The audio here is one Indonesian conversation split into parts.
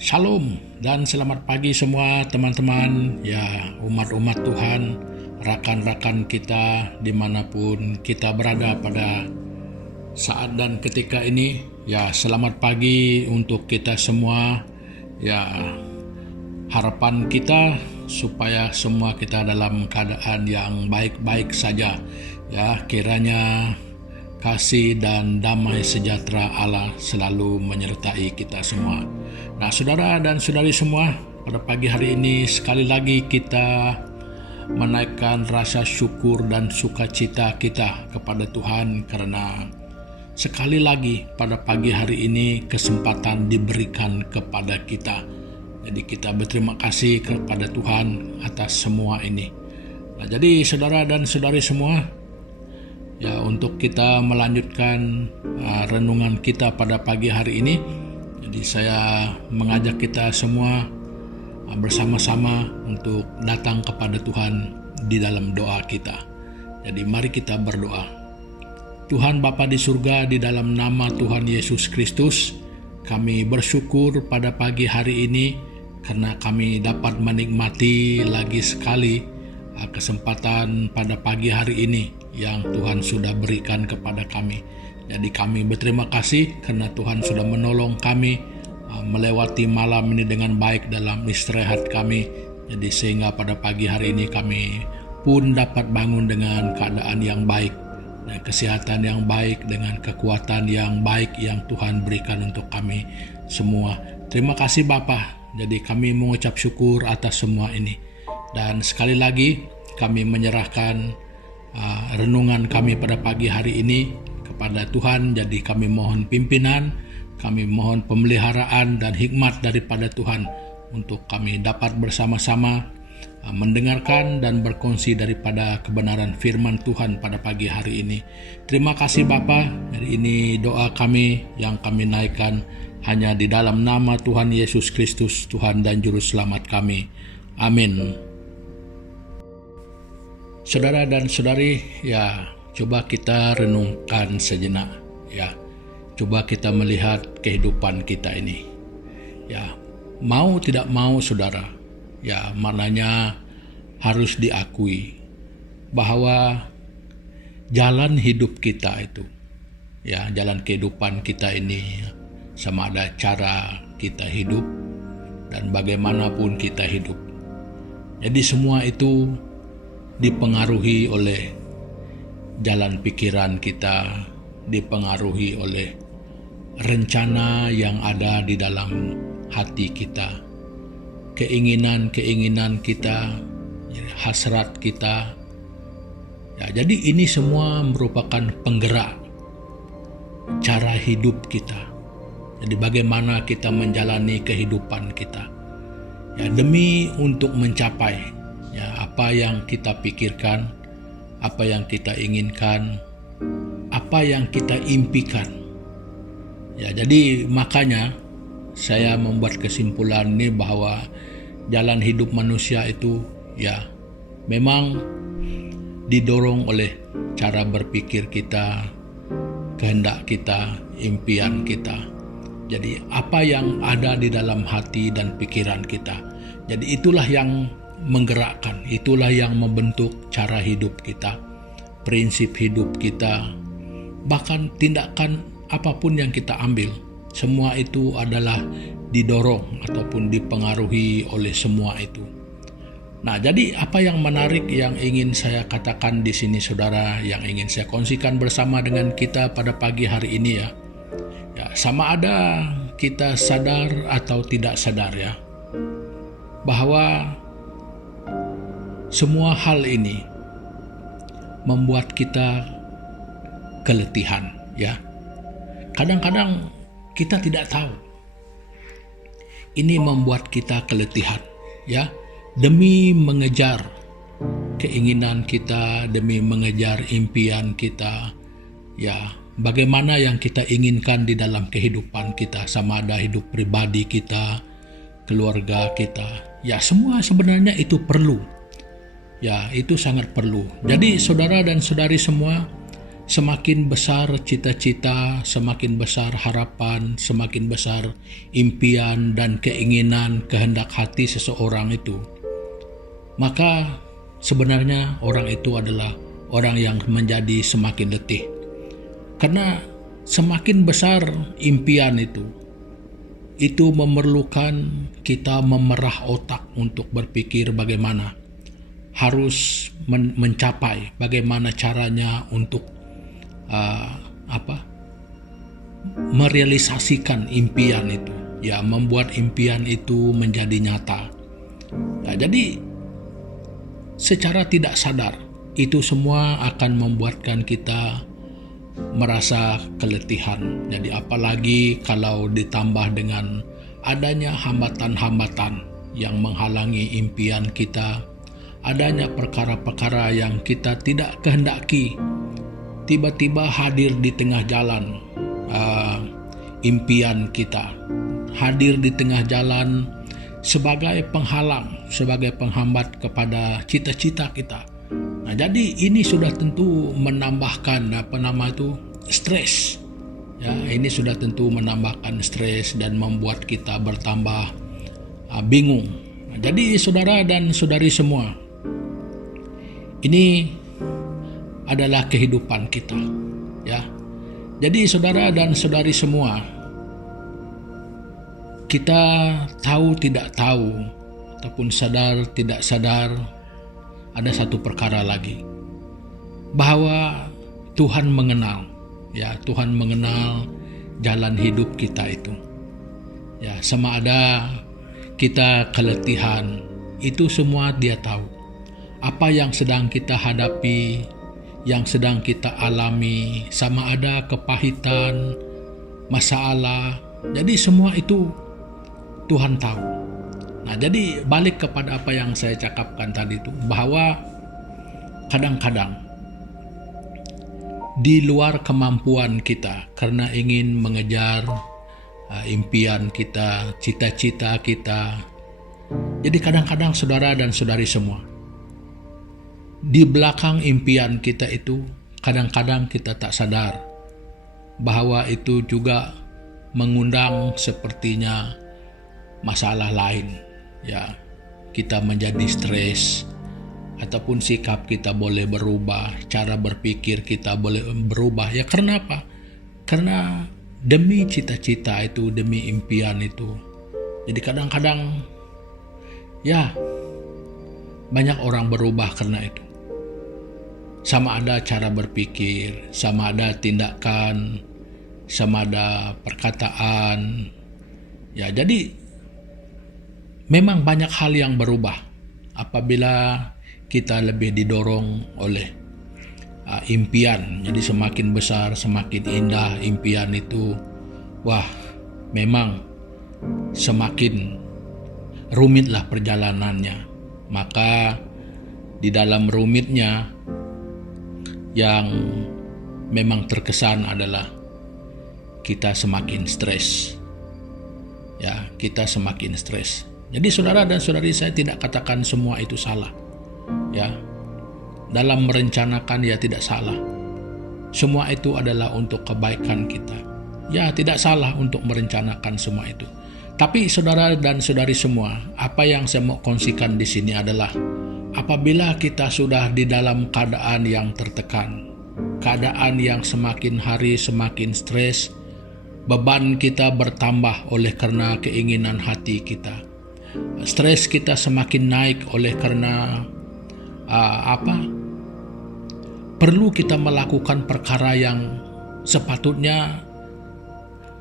Shalom dan selamat pagi semua teman-teman, ya umat-umat Tuhan, rakan-rakan kita dimanapun kita berada pada saat dan ketika ini. Ya selamat pagi untuk kita semua. Ya harapan kita supaya semua kita dalam keadaan yang baik-baik saja. Ya kiranya kasih dan damai sejahtera Allah selalu menyertai kita semua. Nah, saudara dan saudari semua, pada pagi hari ini sekali lagi kita menaikkan rasa syukur dan sukacita kita kepada Tuhan karena sekali lagi pada pagi hari ini kesempatan diberikan kepada kita. Jadi kita berterima kasih kepada Tuhan atas semua ini. Nah, jadi saudara dan saudari semua, ya untuk kita melanjutkan renungan kita pada pagi hari ini. Jadi saya mengajak kita semua bersama-sama untuk datang kepada Tuhan di dalam doa kita. Jadi mari kita berdoa. Tuhan Bapa di surga, di dalam nama Tuhan Yesus Kristus, kami bersyukur pada pagi hari ini karena kami dapat menikmati lagi sekali kesempatan pada pagi hari ini yang Tuhan sudah berikan kepada kami. Jadi kami berterima kasih karena Tuhan sudah menolong kami melewati malam ini dengan baik dalam istirahat kami. Jadi sehingga pada pagi hari ini kami pun dapat bangun dengan keadaan yang baik, dan kesehatan yang baik, dengan kekuatan yang baik yang Tuhan berikan untuk kami semua. Terima kasih Bapa. Jadi kami mengucap syukur atas semua ini. Dan sekali lagi kami menyerahkan renungan kami pada pagi hari ini kepada Tuhan. Jadi kami mohon pimpinan, kami mohon pemeliharaan dan hikmat daripada Tuhan untuk kami dapat bersama-sama mendengarkan dan berkongsi daripada kebenaran firman Tuhan pada pagi hari ini. Terima kasih Bapa. Hari ini doa kami yang kami naikkan hanya di dalam nama Tuhan Yesus Kristus, Tuhan dan Juru Selamat kami. Amin. Saudara dan saudari, ya coba kita renungkan sejenak, ya. Coba kita melihat kehidupan kita ini. Ya, mau tidak mau saudara, ya maknanya harus diakui bahwa jalan hidup kita itu, ya jalan kehidupan kita ini sama ada cara kita hidup dan bagaimanapun kita hidup. Jadi semua itu dipengaruhi oleh jalan pikiran kita, dipengaruhi oleh rencana yang ada di dalam hati kita, keinginan-keinginan kita, hasrat kita. Ya, jadi ini semua merupakan penggerak cara hidup kita. Jadi bagaimana kita menjalani kehidupan kita, ya demi untuk mencapai ya apa yang kita pikirkan, apa yang kita inginkan, apa yang kita impikan. Ya, jadi makanya saya membuat kesimpulan ini bahwa jalan hidup manusia itu ya memang didorong oleh cara berpikir kita, kehendak kita, impian kita. Jadi apa yang ada di dalam hati dan pikiran kita. Jadi itulah yang menggerakkan, itulah yang membentuk cara hidup kita, prinsip hidup kita, bahkan tindakan apapun yang kita ambil. Semua itu adalah didorong ataupun dipengaruhi oleh semua itu. Nah, jadi apa yang menarik yang ingin saya katakan di sini saudara, yang ingin saya kongsikan bersama dengan kita pada pagi hari ini ya. Ya, sama ada kita sadar atau tidak sadar ya, bahwa semua hal ini membuat kita keletihan ya. Kadang-kadang kita tidak tahu. Ini membuat kita keletihan ya, demi mengejar keinginan kita, demi mengejar impian kita. Ya, bagaimana yang kita inginkan di dalam kehidupan kita, sama ada hidup pribadi kita, keluarga kita. Ya, semua sebenarnya itu perlu. Ya, itu sangat perlu. Jadi saudara dan saudari semua, semakin besar cita-cita, semakin besar harapan, semakin besar impian dan keinginan, kehendak hati seseorang itu, maka sebenarnya orang itu adalah orang yang menjadi semakin letih. Karena semakin besar impian itu memerlukan kita memerah otak untuk berpikir bagaimana harus mencapai, bagaimana caranya untuk merealisasikan impian itu, ya, membuat impian itu menjadi nyata. Ya, jadi secara tidak sadar itu semua akan membuatkan kita merasa keletihan. Jadi apalagi kalau ditambah dengan adanya hambatan-hambatan yang menghalangi impian kita, adanya perkara-perkara yang kita tidak kehendaki tiba-tiba hadir di tengah jalan, impian kita hadir di tengah jalan sebagai penghalang, sebagai penghambat kepada cita-cita kita. Nah, jadi ini sudah tentu menambahkan stres. Ya, ini sudah tentu menambahkan stres dan membuat kita bertambah bingung. Nah, jadi saudara dan saudari semua, ini adalah kehidupan kita, ya. Jadi saudara dan saudari semua, kita tahu tidak tahu ataupun sadar tidak sadar, ada satu perkara lagi, bahwa Tuhan mengenal, ya, Tuhan mengenal jalan hidup kita itu. Ya, sama ada kita keletihan, itu semua Dia tahu. Apa yang sedang kita hadapi, yang sedang kita alami, sama ada kepahitan, masalah, jadi semua itu Tuhan tahu. Nah, jadi balik kepada apa yang saya cakapkan tadi itu, bahwa kadang-kadang di luar kemampuan kita karena ingin mengejar impian kita, cita-cita kita. Jadi kadang-kadang saudara dan saudari semua, di belakang impian kita itu kadang-kadang kita tak sadar bahwa itu juga mengundang sepertinya masalah lain. Ya, kita menjadi stres, ataupun sikap kita boleh berubah, cara berpikir kita boleh berubah. Ya, karena apa? Karena demi cita-cita itu, demi impian itu. Jadi kadang-kadang ya banyak orang berubah karena itu. Sama ada cara berpikir, sama ada tindakan, sama ada perkataan. Ya, jadi memang banyak hal yang berubah apabila kita lebih didorong oleh impian. Jadi semakin besar, semakin indah impian itu, wah, memang semakin rumitlah perjalanannya. Maka di dalam rumitnya yang memang terkesan adalah kita semakin stres. Ya, kita semakin stres. Jadi saudara dan saudari, saya tidak katakan semua itu salah. Ya, dalam merencanakan ya tidak salah. Semua itu adalah untuk kebaikan kita. Ya, tidak salah untuk merencanakan semua itu. Tapi saudara dan saudari semua, apa yang saya mau kongsikan di sini adalah apabila kita sudah di dalam keadaan yang tertekan, keadaan yang semakin hari semakin stres, beban kita bertambah oleh karena keinginan hati kita. Stres kita semakin naik oleh karena perlu kita melakukan perkara yang sepatutnya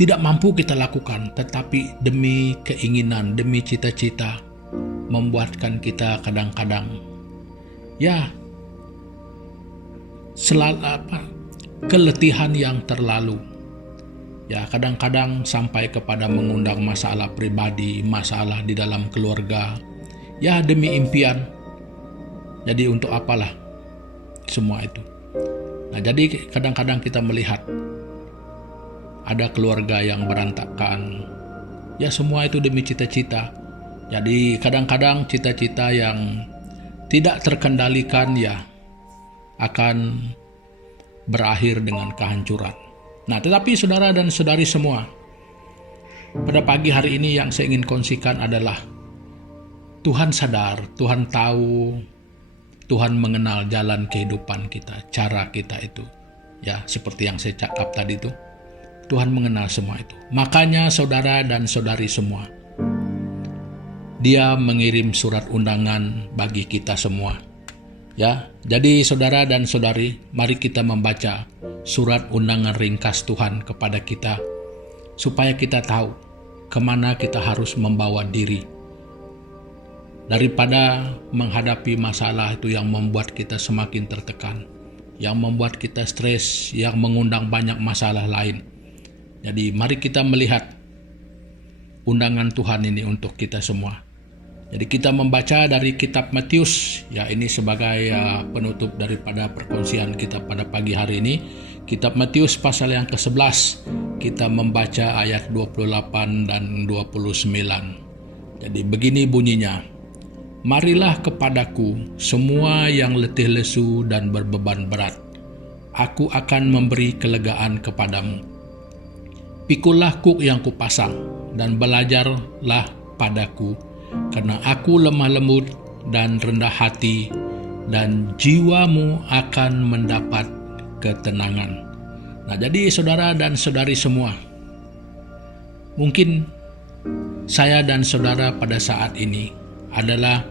tidak mampu kita lakukan, tetapi demi keinginan, demi cita-cita membuatkan kita kadang-kadang ya keletihan yang terlalu. Ya, kadang-kadang sampai kepada mengundang masalah pribadi, masalah di dalam keluarga. Ya, demi impian. Jadi untuk apalah semua itu. Nah, jadi kadang-kadang kita melihat ada keluarga yang berantakan. Ya, semua itu demi cita-cita. Jadi kadang-kadang cita-cita yang tidak terkendalikan ya akan berakhir dengan kehancuran. Nah, tetapi saudara dan saudari semua, pada pagi hari ini yang saya ingin kongsikan adalah Tuhan sadar, Tuhan tahu, Tuhan mengenal jalan kehidupan kita, cara kita itu. Ya, seperti yang saya cakap tadi itu, Tuhan mengenal semua itu. Makanya saudara dan saudari semua, Dia mengirim surat undangan bagi kita semua. Ya, jadi saudara dan saudari, mari kita membaca surat undangan ringkas Tuhan kepada kita, supaya kita tahu kemana kita harus membawa diri. Daripada menghadapi masalah itu yang membuat kita semakin tertekan, yang membuat kita stres, yang mengundang banyak masalah lain. Jadi mari kita melihat undangan Tuhan ini untuk kita semua. Jadi kita membaca dari kitab Matius, ya ini sebagai penutup daripada perkongsian kita pada pagi hari ini. Kitab Matius pasal yang ke-11, kita membaca ayat 28 dan 29. Jadi begini bunyinya, "Marilah kepadaku semua yang letih lesu dan berbeban berat, aku akan memberi kelegaan kepadamu. Pikulah kuk yang kupasang dan belajarlah padaku, karena aku lemah lembut dan rendah hati, dan jiwamu akan mendapat ketenangan." Nah, jadi saudara dan saudari semua, mungkin saya dan saudara pada saat ini adalah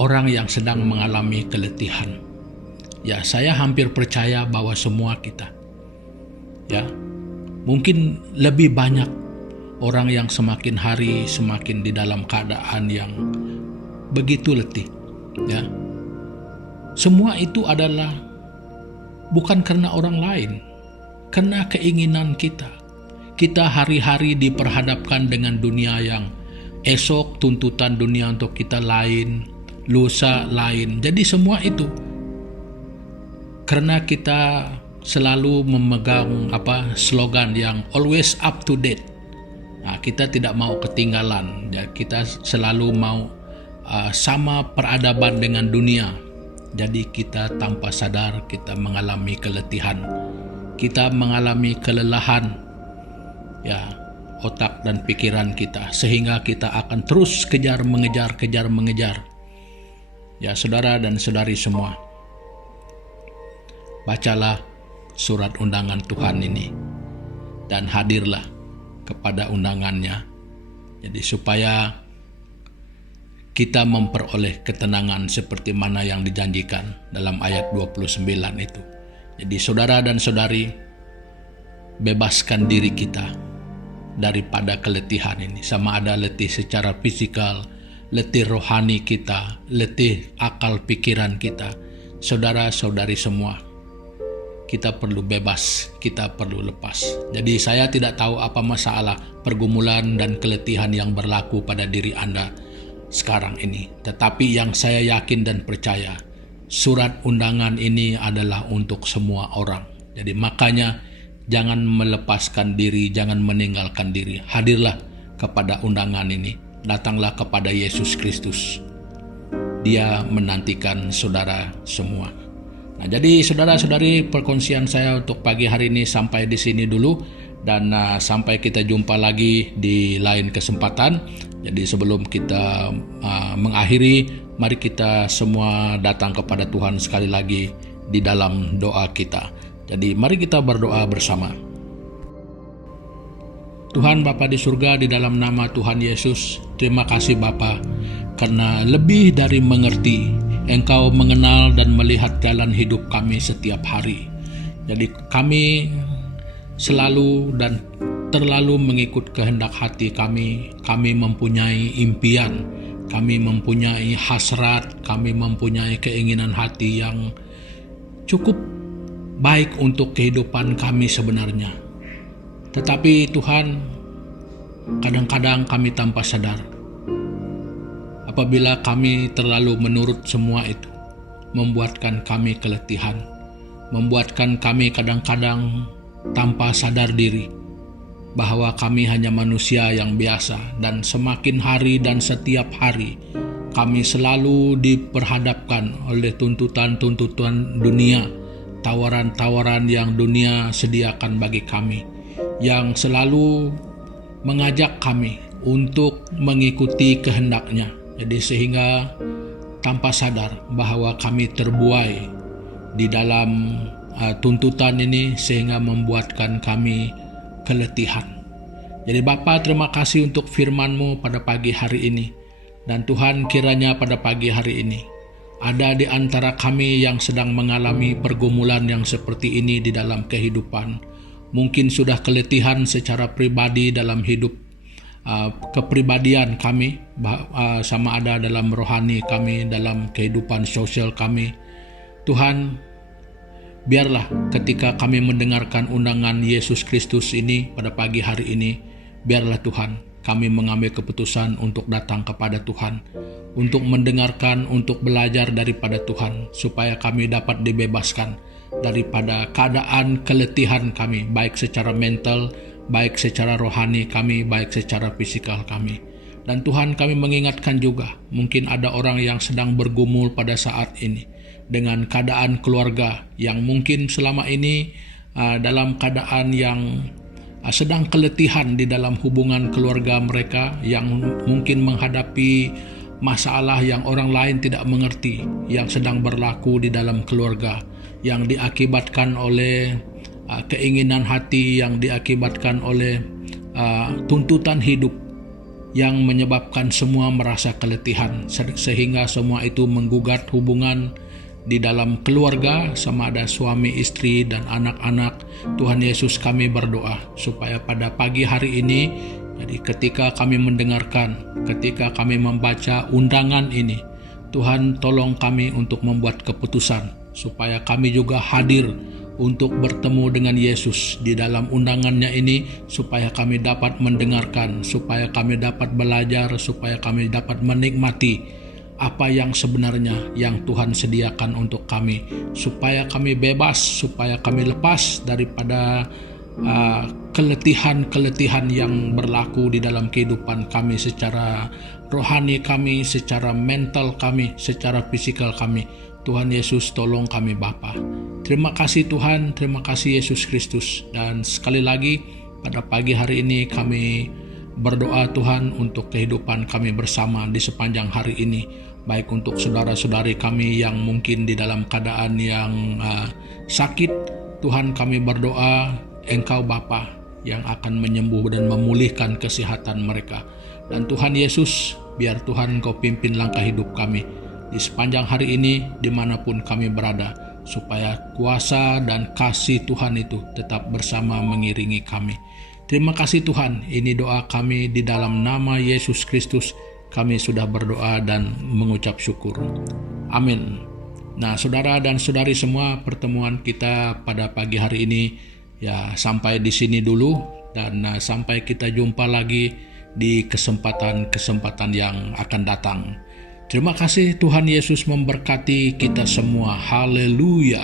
orang yang sedang mengalami keletihan. Ya, saya hampir percaya bahwa semua kita, ya, mungkin lebih banyak orang yang semakin hari semakin di dalam keadaan yang begitu letih. Ya, semua itu adalah bukan karena orang lain, karena keinginan kita. Kita hari-hari diperhadapkan dengan dunia yang esok tuntutan dunia untuk kita lain, lusa lain. Jadi semua itu karena kita selalu memegang slogan yang always up to date. Nah, kita tidak mau ketinggalan. Ya, kita selalu mau sama peradaban dengan dunia. Jadi kita tanpa sadar kita mengalami keletihan, kita mengalami kelelahan, ya, otak dan pikiran kita, sehingga kita akan terus mengejar. Ya, saudara dan saudari semua, bacalah surat undangan Tuhan ini dan hadirlah kepada undangannya. Jadi supaya kita memperoleh ketenangan seperti mana yang dijanjikan dalam ayat 29 itu. Jadi saudara dan saudari, bebaskan diri kita daripada keletihan ini. Sama ada letih secara fisikal, letih rohani kita, letih akal pikiran kita. Saudara-saudari semua, kita perlu bebas, kita perlu lepas. Jadi saya tidak tahu apa masalah pergumulan dan keletihan yang berlaku pada diri Anda sekarang ini. Tetapi yang saya yakin dan percaya, surat undangan ini adalah untuk semua orang. Jadi makanya jangan melepaskan diri, jangan meninggalkan diri. Hadirlah kepada undangan ini. Datanglah kepada Yesus Kristus. Dia menantikan saudara semua. Nah, jadi saudara-saudari, perkongsian saya untuk pagi hari ini sampai di sini dulu, dan sampai kita jumpa lagi di lain kesempatan. Jadi sebelum kita mengakhiri, mari kita semua datang kepada Tuhan sekali lagi di dalam doa kita. Jadi mari kita berdoa bersama. Tuhan Bapa di surga, di dalam nama Tuhan Yesus, terima kasih Bapa, karena lebih dari mengerti, Engkau mengenal dan melihat jalan hidup kami setiap hari. Jadi kami selalu dan terlalu mengikut kehendak hati kami. Kami mempunyai impian, kami mempunyai hasrat, kami mempunyai keinginan hati yang cukup baik untuk kehidupan kami sebenarnya. Tetapi Tuhan, kadang-kadang kami tanpa sadar, apabila kami terlalu menurut semua itu, membuatkan kami keletihan, membuatkan kami kadang-kadang tanpa sadar diri bahwa kami hanya manusia yang biasa, dan semakin hari dan setiap hari kami selalu diperhadapkan oleh tuntutan-tuntutan dunia tawaran-tawaran yang dunia sediakan bagi kami, yang selalu mengajak kami untuk mengikuti kehendaknya. Jadi sehingga tanpa sadar bahwa kami terbuai di dalam tuntutan ini, sehingga membuatkan kami keletihan. Jadi Bapa, terima kasih untuk firman-Mu pada pagi hari ini. Dan Tuhan, kiranya pada pagi hari ini ada di antara kami yang sedang mengalami pergumulan yang seperti ini di dalam kehidupan. Mungkin sudah keletihan secara pribadi dalam hidup kepribadian kami, sama ada dalam rohani kami, dalam kehidupan sosial kami. Tuhan, biarlah ketika kami mendengarkan undangan Yesus Kristus ini pada pagi hari ini, biarlah Tuhan kami mengambil keputusan untuk datang kepada Tuhan, untuk mendengarkan, untuk belajar daripada Tuhan, supaya kami dapat dibebaskan daripada keadaan keletihan kami, baik secara mental, baik secara rohani kami, baik secara fisikal kami. Dan Tuhan, kami mengingatkan juga, mungkin ada orang yang sedang bergumul pada saat ini dengan keadaan keluarga yang mungkin selama ini dalam keadaan yang sedang keletihan di dalam hubungan keluarga mereka, yang mungkin menghadapi masalah yang orang lain tidak mengerti, yang sedang berlaku di dalam keluarga, yang diakibatkan oleh keinginan hati, yang diakibatkan oleh tuntutan hidup, yang menyebabkan semua merasa keletihan, sehingga semua itu menggugat hubungan di dalam keluarga, sama ada suami, istri, dan anak-anak. Tuhan Yesus, kami berdoa supaya pada pagi hari ini, jadi ketika kami mendengarkan, ketika kami membaca undangan ini, Tuhan tolong kami untuk membuat keputusan supaya kami juga hadir untuk bertemu dengan Yesus di dalam undangannya ini, supaya kami dapat mendengarkan, supaya kami dapat belajar, supaya kami dapat menikmati apa yang sebenarnya yang Tuhan sediakan untuk kami, supaya kami bebas, supaya kami lepas daripada keletihan-keletihan yang berlaku di dalam kehidupan kami, secara rohani kami, secara mental kami, secara fisikal kami. Tuhan Yesus, tolong kami Bapa. Terima kasih Tuhan, terima kasih Yesus Kristus. Dan sekali lagi pada pagi hari ini kami berdoa Tuhan untuk kehidupan kami bersama di sepanjang hari ini, baik untuk saudara-saudari kami yang mungkin di dalam keadaan yang sakit. Tuhan, kami berdoa Engkau Bapa yang akan menyembuh dan memulihkan kesehatan mereka. Dan Tuhan Yesus, biar Tuhan Engkau pimpin langkah hidup kami di sepanjang hari ini dimanapun kami berada, supaya kuasa dan kasih Tuhan itu tetap bersama mengiringi kami. Terima kasih Tuhan, ini doa kami di dalam nama Yesus Kristus. Kami sudah berdoa dan mengucap syukur. Amin. Nah, saudara dan saudari semua, pertemuan kita pada pagi hari ini ya sampai di sini dulu, dan sampai kita jumpa lagi di kesempatan-kesempatan yang akan datang. Terima kasih, Tuhan Yesus memberkati kita semua. Haleluya.